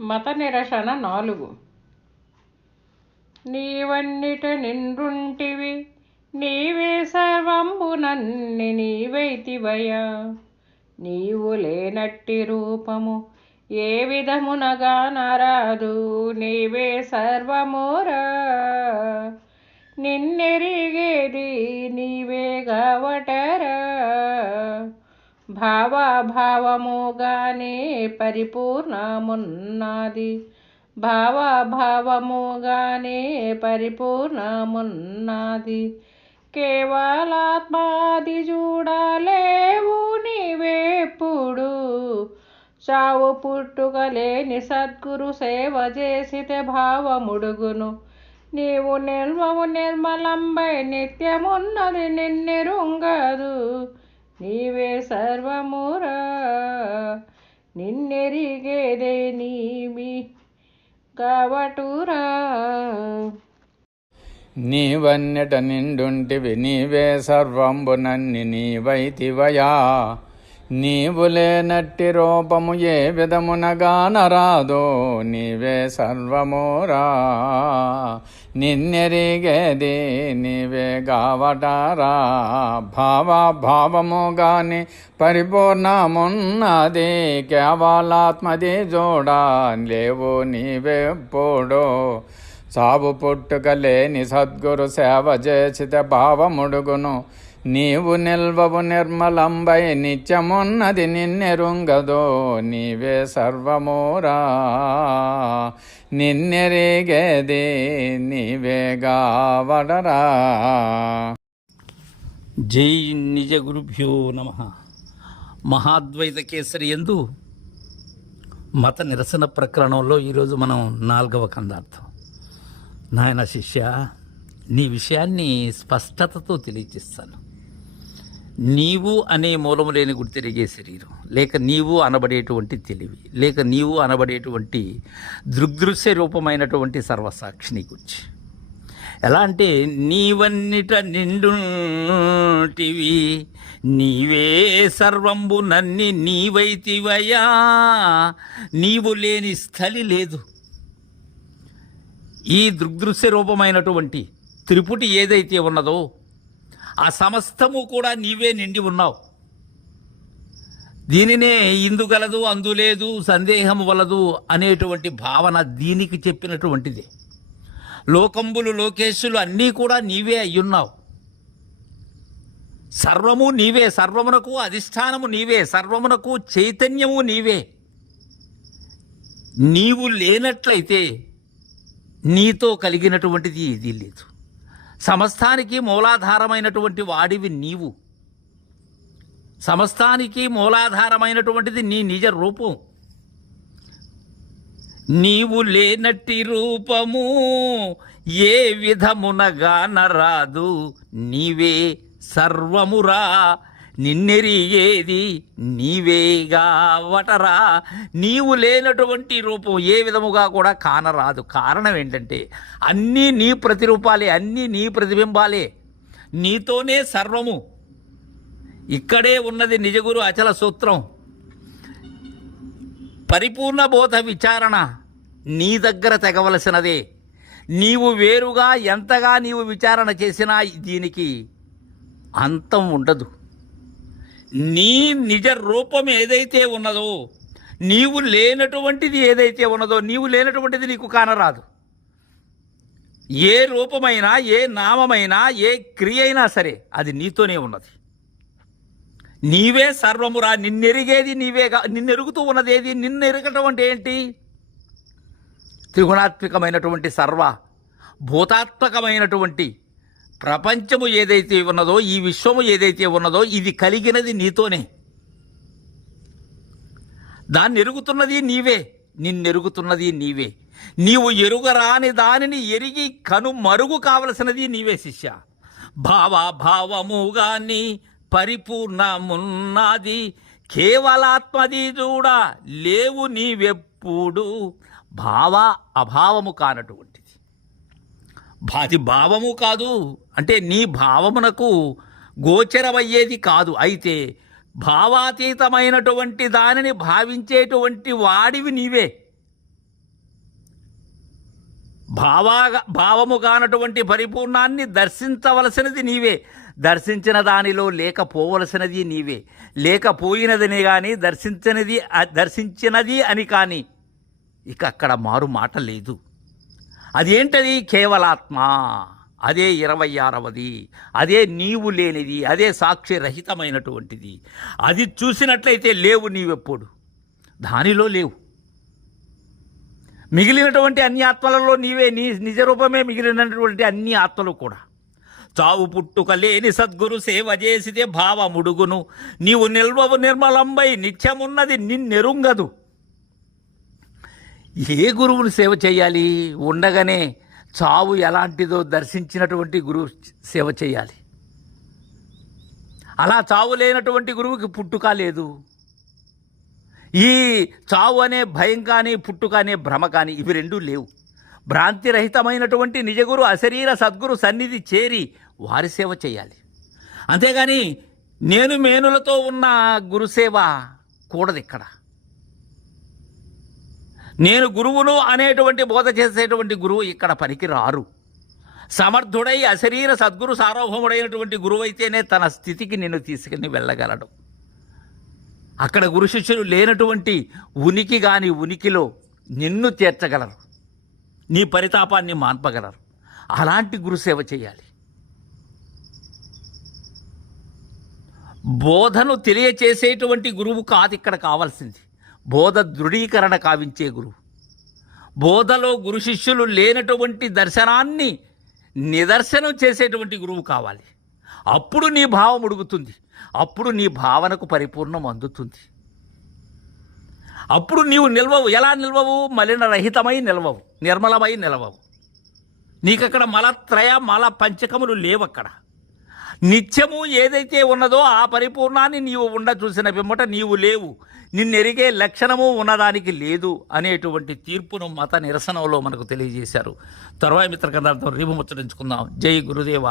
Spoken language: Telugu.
మత నిరసన నాలుగు. నీవన్నిట నిండుంటివి నీవే సర్వంబునన్ని నీవైతివయా. నీవు లేనట్టి రూపము ఏ విధమునగా నరాదు నీవే సర్వమురా. నిన్నెరిగేది భావభావముగానే పరిపూర్ణమున్నది. భావభావముగానే పరిపూర్ణమున్నది. కేవలాత్మాది చూడలేవు నీవేప్పుడు చావు పుట్టుకలేని సద్గురు సేవ చేసితే భావముడుగును. నీవు నిర్మము నిర్మలంబై నిత్యమున్నది నిన్నెరుంగదు. నీవే సర్వమురా నిన్నెరిగేదే నీవి కావటురా. నీవన్నెట నిండుంటివి నీవే సర్వంబునన్ని నీవైతివయా నీవు లేనట్టి రూపము ఏ విధమునగానరాదో నీవే సర్వమురా. నిన్నెరిగేది నీవే గావటరా. భావ భావము గాని పరిపూర్ణమున్నది కేవలాత్మది జోడా లేవు నీవే నీవెప్పుడో సావు పుట్టుకలేని సద్గురు సేవ చేసిత భావముడుగును నీవు నిల్వవు నిర్మలంబై నిత్యమున్నది నిన్నెరుంగదో నీవే సర్వమోరా. నిన్నెరిగేది నీవే గావడరా. జై నిజ గురుభ్యో నమ. మహాద్వైత కేసరి ఎందు మత నిరసన ప్రకరణంలో ఈరోజు మనం నాలుగవ కందార్థం నాయన శిష్య నీ విషయాన్ని స్పష్టతతో తెలియజేస్తాను. నీవు అనే మూలము లేని గుర్తిరిగే శరీరం. లేక నీవు అనబడేటువంటి తెలివి. లేక నీవు అనబడేటువంటి దృగ్దృశ్య రూపమైనటువంటి సర్వసాక్షిని గురించి. ఎలా అంటే నీవన్నిట నిండుటివి నీవే సర్వంబు నన్ని నీవైతివయా నీవు లేని స్థలి లేదు. ఈ దృగ్దృశ్య రూపమైనటువంటి త్రిపుటి ఏదైతే ఉన్నదో ఆ సమస్తము కూడా నీవే నిండి ఉన్నావు. దీనినే ఇందుగలదు అందులేదు సందేహము వలదు అనేటువంటి భావన దీనికి చెప్పినటువంటిది. లోకంబులు లోకేశులు అన్నీ కూడా నీవే అయ్యున్నావు. సర్వము నీవే సర్వమునకు అధిష్టానము నీవే సర్వమునకు చైతన్యము నీవే. నీవు లేనట్లయితే నీతో కలిగినటువంటిది ఇది లేదు. సమస్తానికి మూలాధారమైనటువంటి వాడివి నీవు. సమస్తానికి మూలాధారమైనటువంటిది నీ నిజ రూపం. నీవు లేనట్టి రూపము ఏ విధమునగానరాదు. నీవే సర్వమురా నిన్నెరిగేది నీవేగా వటరా. నీవు లేనటువంటి రూపం ఏ విధముగా కూడా కానరాదు. కారణం ఏంటంటే అన్నీ నీ ప్రతిరూపాలే అన్నీ నీ ప్రతిబింబాలే. నీతోనే సర్వము. ఇక్కడే ఉన్నది నిజగురు అచల సూత్రం. పరిపూర్ణ బోధ విచారణ నీ దగ్గర తెగవలసినదే. నీవు వేరుగా ఎంతగా నీవు విచారణ చేసినా దీనికి అంతం ఉండదు. నీ నిజ రూపం ఏదైతే ఉన్నదో నీవు లేనటువంటిది ఏదైతే ఉన్నదో నీవు లేనటువంటిది నీకు కానరాదు. ఏ రూపమైనా ఏ నామమైనా ఏ క్రియ అయినా సరే అది నీతోనే ఉన్నది. నీవే సర్వమురా నిన్నెరిగేది నీవేగా నిన్నెరుగుతూ ఉన్నదేది నిన్నెరగటం అంటే ఏంటి? త్రిగుణాత్మకమైనటువంటి సర్వ భూతాత్మకమైనటువంటి ప్రపంచము ఏదైతే ఉన్నదో ఈ విశ్వము ఏదైతే ఉన్నదో ఇది కలిగినది నీతోనే. దాన్ని ఎరుగుతున్నది నీవే నిన్నెరుగుతున్నది నీవే. నీవు ఎరుగరాని దానిని ఎరిగి కను మరుగు కావలసినది నీవే శిష్య. భావ భావముగాని పరిపూర్ణమున్నది కేవలాత్మది చూడ లేవు నీవెప్పుడు. భావ అభావము కానటువంటిది. అది భావము కాదు. అంటే నీ భావమునకు గోచరమయ్యేది కాదు. అయితే భావాతీతమైనటువంటి దానిని భావించేటువంటి వాడివి నీవే. భావాగా భావము కానటువంటి పరిపూర్ణాన్ని దర్శించవలసినది నీవే. దర్శించిన దానిలో లేకపోవలసినది నీవే. లేకపోయినదని కానీ దర్శించినది దర్శించినది అని కానీ ఇక అక్కడ మారు మాట లేదు. అదేంటది? కేవలాత్మ. అదే ఇరవై ఆరవది. అదే నీవు లేనిది. అదే సాక్షి రహితమైనటువంటిది అది చూసినట్లయితే లేవు నీవెప్పుడు. దానిలో లేవు. మిగిలినటువంటి అన్ని ఆత్మలలో నీవే. నీ నిజ రూపమే మిగిలినటువంటి అన్ని ఆత్మలు కూడా. చావు పుట్టుక లేని సద్గురు సేవ చేసితే భావముడుగును. నీవు నిల్వవు నిర్మలంబై నిత్యమున్నది నిన్నెరుంగదు. ఏ గురువుని సేవ చేయాలి? ఉండగానే చావు ఎలాంటిదో దర్శించినటువంటి గురువు సేవ చేయాలి. అలా చావు లేనటువంటి గురువుకి పుట్టుక లేదు. ఈ చావు అనే భయం కానీ పుట్టుక అనే భ్రమ కానీ ఇవి రెండూ లేవు. భ్రాంతిరహితమైనటువంటి నిజగురు అశరీర సద్గురు సన్నిధి చేరి వారి సేవ చేయాలి. అంతేగాని నేను మేనులతో ఉన్న గురుసేవ కూడదు ఇక్కడ. నేను గురువును అనేటువంటి బోధ చేసేటువంటి గురువు ఇక్కడ పనికి రారు సమర్థుడై అశరీర సద్గురు సార్వభౌముడైనటువంటి గురువు అయితేనే తన స్థితికి నిన్ను తీసుకుని వెళ్ళగలడు. అక్కడ గురు శిష్యులు లేనటువంటి ఉనికి కాని ఉనికిలో నిన్ను చేర్చగలరు నీ పరితాపాన్ని మాన్పగలరు. అలాంటి గురుసేవ చేయాలి. బోధను తెలియచేసేటువంటి గురువు కాదు ఇక్కడ కావాల్సింది. బోధ దృఢీకరణ కావించే గురువు. బోధలో గురు శిష్యులు లేనటువంటి దర్శనాన్ని నిదర్శనం చేసేటువంటి గురువు కావాలి. అప్పుడు నీ భావం ఉడుగుతుంది అప్పుడు నీ భావనకు పరిపూర్ణం అందుతుంది. అప్పుడు నీవు నిల్వవు. ఎలా నిల్వవు? మలినరహితమై నిల్వవు. నిర్మలమై నిలవవు. నీకక్కడ మలత్రయ మల పంచకములు లేవక్కడ. నిత్యము ఏదైతే ఉన్నదో ఆ పరిపూర్ణాన్ని నీవు ఉండ చూసిన పిమ్మట నీవు లేవు. నిన్నెరిగే లక్షణము ఉన్నదానికి లేదు అనేటువంటి తీర్పును మత నిరసనలో మనకు తెలియజేశారు. తర్వాత మిత్ర కథార్థం రేపు ముచ్చటించుకుందాం. జై గురుదేవ.